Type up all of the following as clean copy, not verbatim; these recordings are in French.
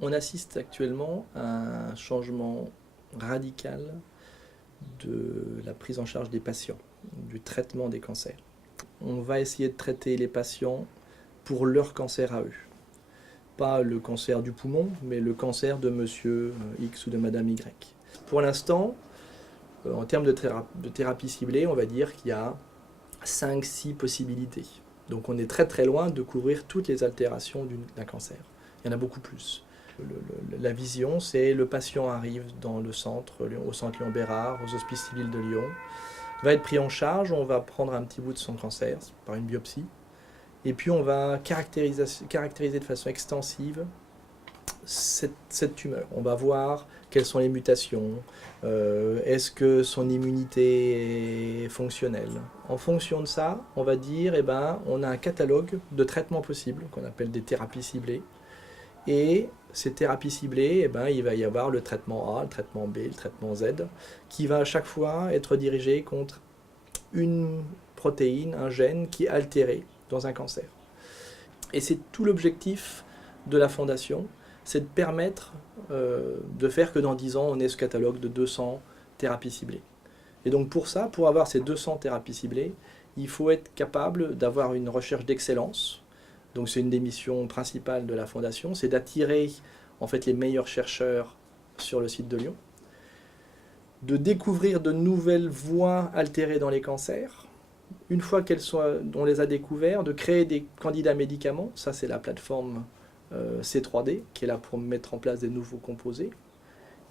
On assiste actuellement à un changement radical de la prise en charge des patients, du traitement des cancers. On va essayer de traiter les patients pour leur cancer à eux. Pas le cancer du poumon, mais le cancer de monsieur X ou de madame Y. Pour l'instant, en termes de thérapie ciblée, on va dire qu'il y a 5-6 possibilités. Donc on est très très loin de couvrir toutes les altérations d'un cancer. Il y en a beaucoup plus. La vision, c'est le patient arrive dans le centre, au centre Lyon-Bérard, aux hospices civils de Lyon, va être pris en charge, on va prendre un petit bout de son cancer par une biopsie, et puis on va caractériser de façon extensive cette tumeur. On va voir quelles sont les mutations, est-ce que son immunité est fonctionnelle. En fonction de ça, on va dire, on a un catalogue de traitements possibles, qu'on appelle des thérapies ciblées. Et ces thérapies ciblées, il va y avoir le traitement A, le traitement B, le traitement Z, qui va à chaque fois être dirigé contre une protéine, un gène qui est altéré dans un cancer. Et c'est tout l'objectif de la Fondation, c'est de permettre de faire que dans 10 ans, on ait ce catalogue de 200 thérapies ciblées. Et donc pour ça, pour avoir ces 200 thérapies ciblées, il faut être capable d'avoir une recherche d'excellence. Donc c'est une des missions principales de la Fondation, c'est d'attirer en fait les meilleurs chercheurs sur le site de Lyon, de découvrir de nouvelles voies altérées dans les cancers. Une fois on les a découverts, de créer des candidats médicaments, ça c'est la plateforme C3D qui est là pour mettre en place des nouveaux composés.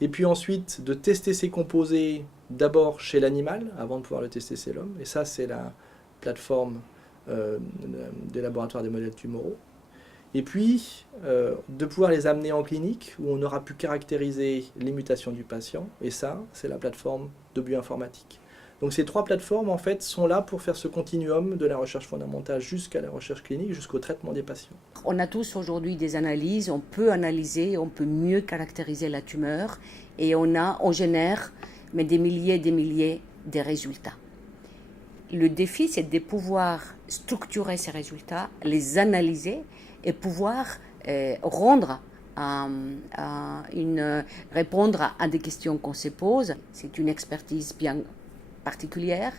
Et puis ensuite de tester ces composés d'abord chez l'animal avant de pouvoir le tester chez l'homme. Et ça c'est la plateforme des laboratoires des modèles tumoraux. Et puis de pouvoir les amener en clinique où on aura pu caractériser les mutations du patient. Et ça c'est la plateforme de bioinformatique. Donc ces 3 plateformes en fait sont là pour faire ce continuum de la recherche fondamentale jusqu'à la recherche clinique, jusqu'au traitement des patients. On a tous aujourd'hui des analyses, on peut analyser, on peut mieux caractériser la tumeur et on génère des milliers de résultats. Le défi, c'est de pouvoir structurer ces résultats, les analyser et pouvoir répondre à des questions qu'on se pose. C'est une expertise bien particulière.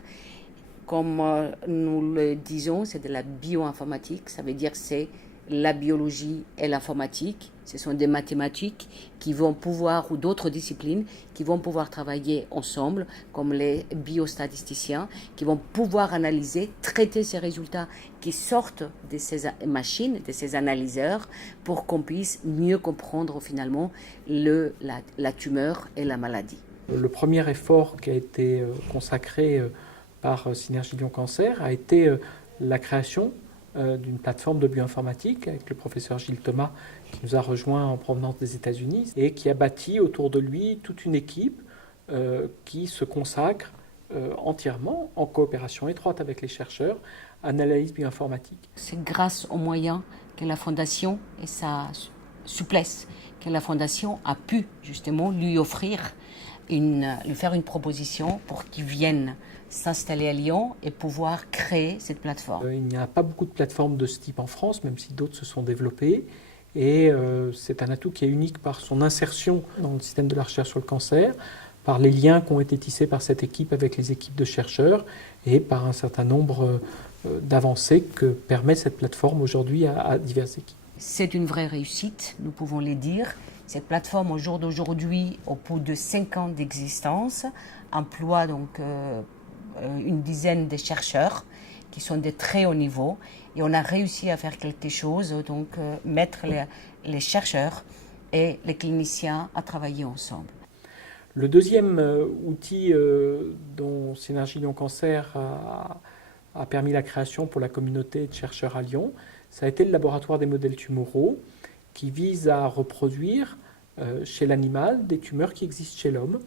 Comme nous le disons, c'est de la bioinformatique, ça veut dire que c'est la biologie et l'informatique. Ce sont des mathématiques qui vont pouvoir, ou d'autres disciplines, qui vont pouvoir travailler ensemble, comme les biostatisticiens, qui vont pouvoir analyser, traiter ces résultats qui sortent de ces machines, de ces analyseurs, pour qu'on puisse mieux comprendre finalement la tumeur et la maladie. Le premier effort qui a été consacré par Synergie Lyon Cancer a été la création d'une plateforme de bioinformatique avec le professeur Gilles Thomas qui nous a rejoint en provenance des États-Unis et qui a bâti autour de lui toute une équipe qui se consacre entièrement en coopération étroite avec les chercheurs à l'analyse bioinformatique. C'est grâce aux moyens que la Fondation et sa souplesse que la Fondation a pu justement lui offrir, lui faire une proposition pour qu'il vienne s'installer à Lyon et pouvoir créer cette plateforme. Il n'y a pas beaucoup de plateformes de ce type en France, même si d'autres se sont développées. Et c'est un atout qui est unique par son insertion dans le système de la recherche sur le cancer, par les liens qui ont été tissés par cette équipe avec les équipes de chercheurs et par un certain nombre d'avancées que permet cette plateforme aujourd'hui à diverses équipes. C'est une vraie réussite, nous pouvons le dire. Cette plateforme, au jour d'aujourd'hui, au bout de 5 ans d'existence, emploie donc une dizaine de chercheurs qui sont de très haut niveau. Et on a réussi à faire quelque chose, donc mettre les chercheurs et les cliniciens à travailler ensemble. Le deuxième outil dont Synergie Lyon Cancer a permis la création pour la communauté de chercheurs à Lyon, ça a été le laboratoire des modèles tumoraux qui vise à reproduire chez l'animal des tumeurs qui existent chez l'homme,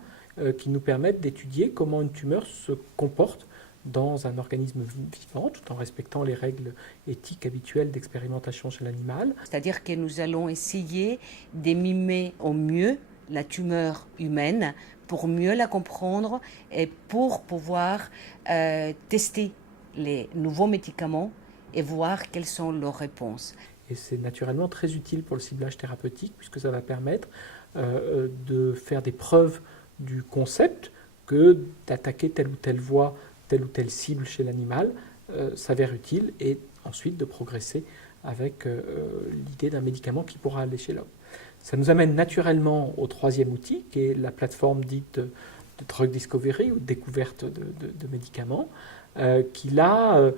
qui nous permettent d'étudier comment une tumeur se comporte dans un organisme vivant, tout en respectant les règles éthiques habituelles d'expérimentation chez l'animal. C'est-à-dire que nous allons essayer de mimer au mieux la tumeur humaine pour mieux la comprendre et pour pouvoir tester les nouveaux médicaments et voir quelles sont leurs réponses. Et c'est naturellement très utile pour le ciblage thérapeutique, puisque ça va permettre de faire des preuves du concept que d'attaquer telle ou telle voie, telle ou telle cible chez l'animal s'avère utile, et ensuite de progresser avec l'idée d'un médicament qui pourra aller chez l'homme. Ça nous amène naturellement au troisième outil, qui est la plateforme dite de drug discovery, ou découverte de médicaments, qui là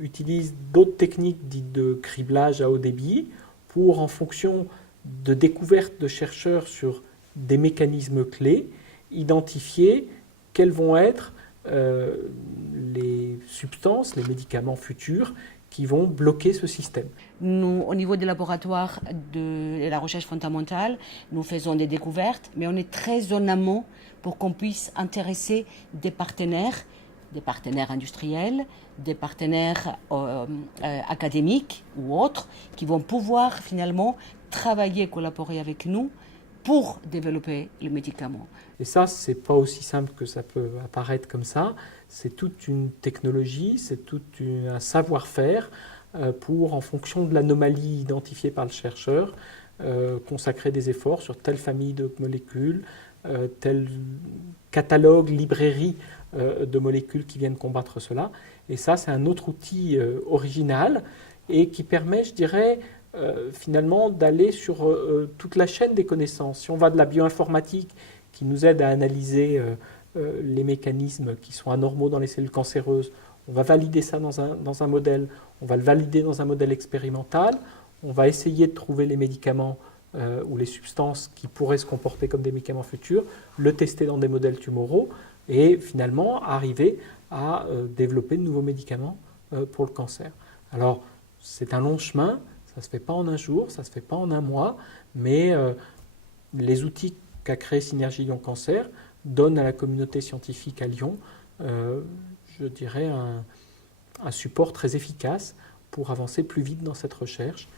utilise d'autres techniques dites de criblage à haut débit pour, en fonction de découvertes de chercheurs sur des mécanismes clés, identifier quelles vont être les substances, les médicaments futurs qui vont bloquer ce système. Nous, au niveau des laboratoires de la recherche fondamentale, nous faisons des découvertes, mais on est très en amont pour qu'on puisse intéresser des partenaires industriels, des partenaires académiques ou autres, qui vont pouvoir finalement travailler, collaborer avec nous pour développer le médicament. Et ça, c'est pas aussi simple que ça peut apparaître comme ça. C'est toute une technologie, c'est tout un savoir-faire pour, en fonction de l'anomalie identifiée par le chercheur, consacrer des efforts sur telle famille de molécules, tel catalogue, librairie de molécules qui viennent combattre cela. Et ça, c'est un autre outil original et qui permet, je dirais, finalement d'aller sur toute la chaîne des connaissances. Si on va de la bioinformatique qui nous aide à analyser les mécanismes qui sont anormaux dans les cellules cancéreuses, on va valider ça dans un modèle, on va le valider dans un modèle expérimental, on va essayer de trouver les médicaments ou les substances qui pourraient se comporter comme des médicaments futurs, le tester dans des modèles tumoraux et finalement arriver à développer de nouveaux médicaments pour le cancer. Alors, c'est un long chemin, ça ne se fait pas en un jour, ça ne se fait pas en un mois, mais les outils qu'a créé Synergie Lyon Cancer donnent à la communauté scientifique à Lyon, je dirais, un support très efficace pour avancer plus vite dans cette recherche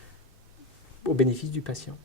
au bénéfice du patient.